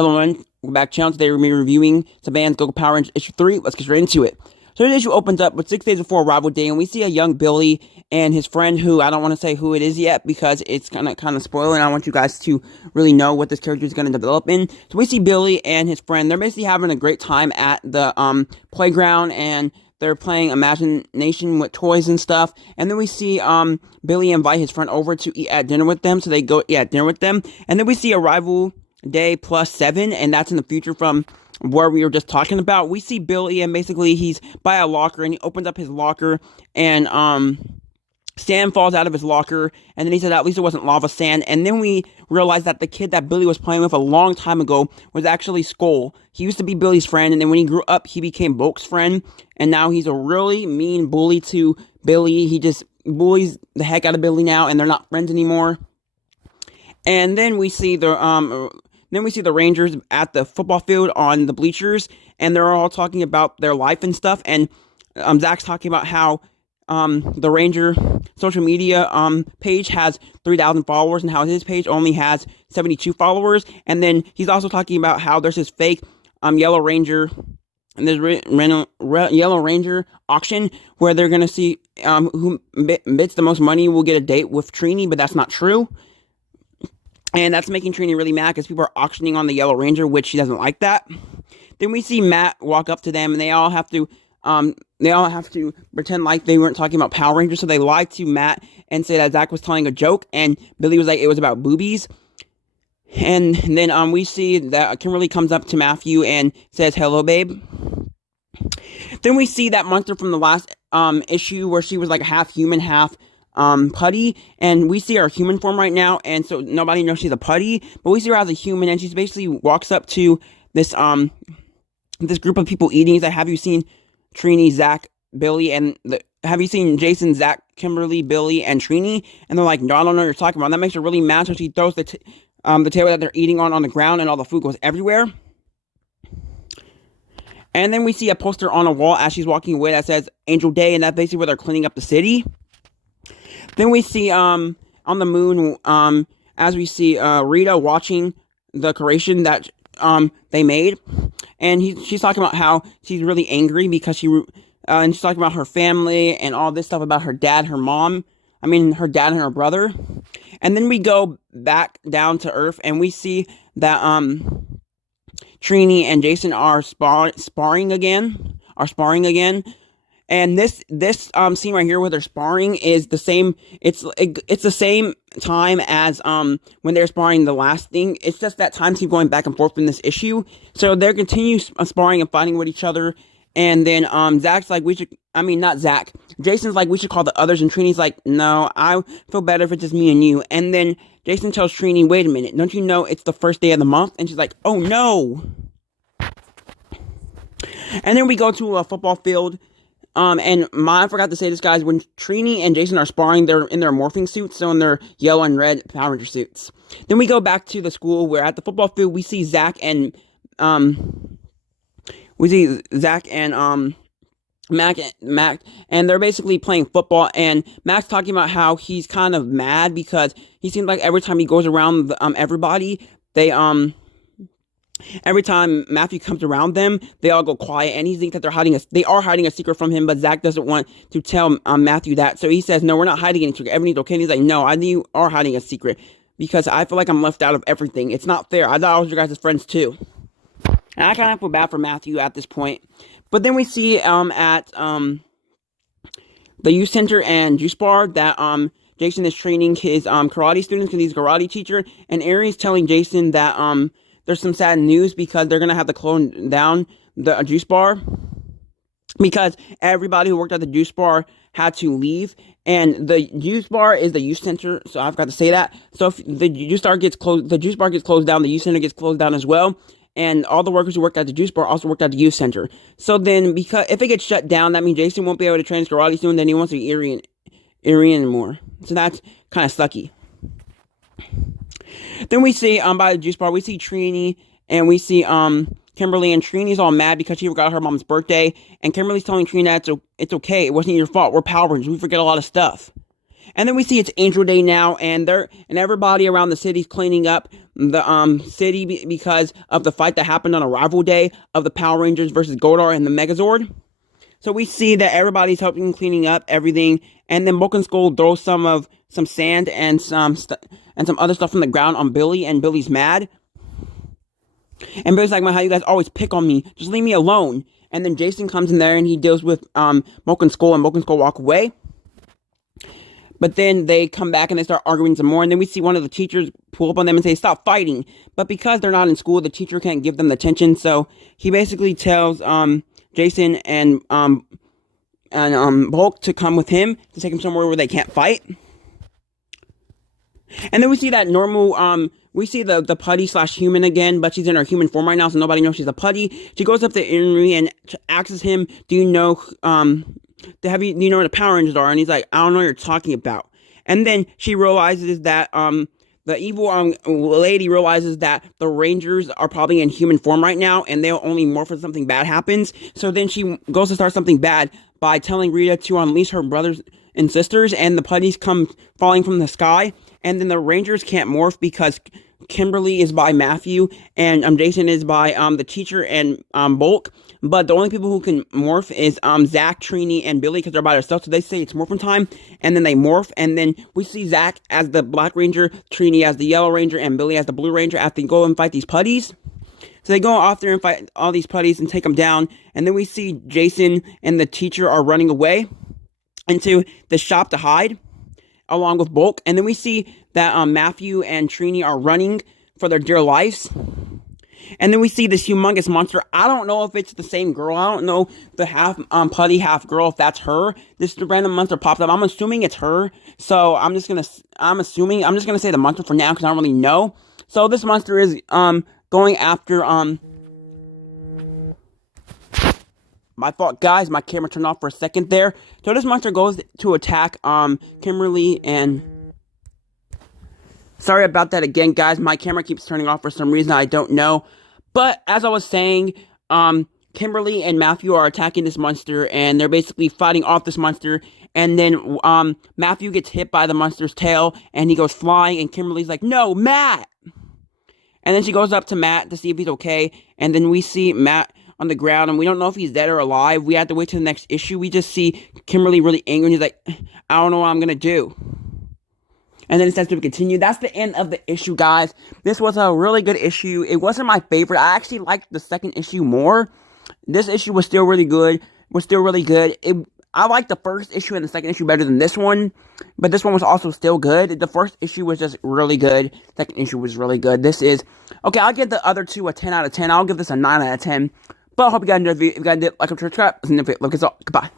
Hello everyone, welcome back to the channel. Today we're going to be reviewing Saban's Go Power Rangers issue 3. Let's get straight into it. So this issue opens up with 6 days before Rival Day, and we see a young Billy and his friend who, I don't want to say who it is yet because it's kind of spoiling. I want you guys to really know what this character is going to develop in. So we see Billy and his friend, they're basically having a great time at the playground, and they're playing imagination with toys and stuff. And then we see Billy invite his friend over to eat at dinner with them, so they go eat at dinner with them. And then we see a Rival Day +7, and that's in the future from where we were just talking about. We see Billy, and basically he's by a locker, and he opens up his locker, and sand falls out of his locker, and then he said at least it wasn't lava sand. And then we realize that the kid that Billy was playing with a long time ago was actually Skull. He used to be Billy's friend, and then when he grew up, he became Bulk's friend, and now he's a really mean bully to Billy. He just bullies the heck out of Billy now, and they're not friends anymore. And then we see the Rangers at the football field on the bleachers, and they're all talking about their life and stuff. And Zach's talking about how the Ranger social media page has 3,000 followers, and how his page only has 72 followers. And then he's also talking about how there's this fake Yellow Ranger, and there's Yellow Ranger auction where they're gonna see who bids the most money will get a date with Trini, but that's not true. And that's making Trini really mad because people are auctioning on the Yellow Ranger, which she doesn't like that. Then we see Matt walk up to them, and they all have to pretend like they weren't talking about Power Rangers. So they lied to Matt and say that Zach was telling a joke, and Billy was like it was about boobies. And then we see that Kimberly comes up to Matthew and says, "Hello, babe." Then we see that monster from the last issue where she was like half human, half putty, and we see her human form right now, and so nobody knows she's a putty, but we see her as a human, and she's basically walks up to this this group of people eating. He's like, "Have you seen Trini, Zach, Billy, and have you seen Jason, Zach, Kimberly, Billy, and Trini?" And they're like, "No, I don't know what you're talking about." And that makes her really mad, so she throws the table that they're eating on the ground, and all the food goes everywhere. And then we see a poster on a wall as she's walking away that says Angel Day, and that's basically where they're cleaning up the city. Then we see on the moon, as we see Rita watching the creation that they made, and she's talking about how she's really angry because and she's talking about her family and all this stuff about her dad, her mom. I mean, her dad and her brother. And then we go back down to Earth, and we see that Trini and Jason are sparring again. And this scene right here where they're sparring is the same. It's the same time as when they're sparring the last thing. It's just that time keep going back and forth in this issue. So they're continue sparring and fighting with each other. And then Zach's like, not Zach. Jason's like, we should call the others, and Trini's like, no, I feel better if it's just me and you. And then Jason tells Trini, wait a minute, don't you know it's the first day of the month? And she's like, oh no. And then we go to a football field. And I forgot to say this, guys, when Trini and Jason are sparring, they're in their morphing suits, so in their yellow and red Power Ranger suits. Then we go back to the school where at the football field we see Zach and Mac, and they're basically playing football, and Mac's talking about how he's kind of mad because he seems like every time he goes around everybody, every time Matthew comes around them, they all go quiet, and he thinks that they are hiding a secret from him, but Zach doesn't want to tell Matthew that, so he says, no, we're not hiding any secret, everything's okay, and he's like, no, I think you are hiding a secret, because I feel like I'm left out of everything, it's not fair, I thought I was your guys' friends too. And I kind of feel bad for Matthew at this point. But then we see at the youth center and Juice Bar that Jason is training his karate students because he's a karate teacher, and Aries telling Jason that there's some sad news because they're gonna have to close down the Juice Bar because everybody who worked at the Juice Bar had to leave, and the Juice Bar is the youth center, so I forgot to say that. So if the Juice Bar gets closed down, the youth center gets closed down as well. And all the workers who worked at the Juice Bar also worked at the youth center. So then, because if it gets shut down, that means Jason won't be able to train his karate soon. Then he wants to be Erie anymore. So that's kind of sucky. Then we see by the Juice Bar, we see Trini and we see Kimberly, and Trini's all mad because she forgot her mom's birthday. And Kimberly's telling Trini that it's okay. It wasn't your fault. We're Power Rangers. We forget a lot of stuff. And then we see it's Angel Day now, and everybody around the city's cleaning up the city because of the fight that happened on a rival day of the Power Rangers versus Goldar and the Megazord. So we see that everybody's helping cleaning up everything, and then Bulk and Skull throws some sand and some other stuff from the ground on Billy, and Billy's mad. And Billy's like, how you guys always pick on me? Just leave me alone. And then Jason comes in there and he deals with Bulk and Skull, and Bulk and Skull walk away. But then they come back and they start arguing some more, and then we see one of the teachers pull up on them and say, stop fighting. But because they're not in school, the teacher can't give them the attention, so he basically tells Jason and Bulk to come with him to take him somewhere where they can't fight. And then we see that normal, we see the putty/human again, but she's in her human form right now, so nobody knows she's a putty. She goes up to Henry and asks him, do you know where the Power Rangers are? And he's like, I don't know what you're talking about. And then she realizes that, the evil lady realizes that the Rangers are probably in human form right now, and they'll only morph when something bad happens. So then she goes to start something bad by telling Rita to unleash her brothers and sisters, and the putties come falling from the sky. And then the Rangers can't morph because Kimberly is by Matthew, and Jason is by the teacher and Bulk. But the only people who can morph is Zach, Trini, and Billy, because they're by themselves. So they say it's morphin' time, and then they morph. And then we see Zach as the Black Ranger, Trini as the Yellow Ranger, and Billy as the Blue Ranger after they go and fight these putties. So they go off there and fight all these putties and take them down. And then we see Jason and the teacher are running away into the shop to hide, along with Bulk. And then we see that Matthew and Trini are running for their dear lives. And then we see this humongous monster. I don't know if it's the same girl. I don't know the half putty, half girl, if that's her. This random monster popped up. I'm assuming it's her. So I'm just gonna say the monster for now because I don't really know. So this monster is going after my fault, guys. My camera turned off for a second there. So this monster goes to attack Kimberly, and sorry about that again, guys. My camera keeps turning off for some reason. I don't know. But as I was saying, Kimberly and Matthew are attacking this monster, and they're basically fighting off this monster. And then Matthew gets hit by the monster's tail, and he goes flying, and Kimberly's like, no, Matt! And then she goes up to Matt to see if he's okay, and then we see Matt on the ground, and we don't know if he's dead or alive. We have to wait till the next issue. We just see Kimberly really angry, and he's like, I don't know what I'm gonna do. And then it says to continue. That's the end of the issue, guys. This was a really good issue. It wasn't my favorite. I actually liked the second issue more. This issue was still really good. I liked the first issue and the second issue better than this one. But this one was also still good. The first issue was just really good. Second issue was really good. Okay, I'll give the other two a 10 out of 10. I'll give this a 9 out of 10. But I hope you guys enjoyed the video. If you guys did, like, subscribe. Love you all. Goodbye.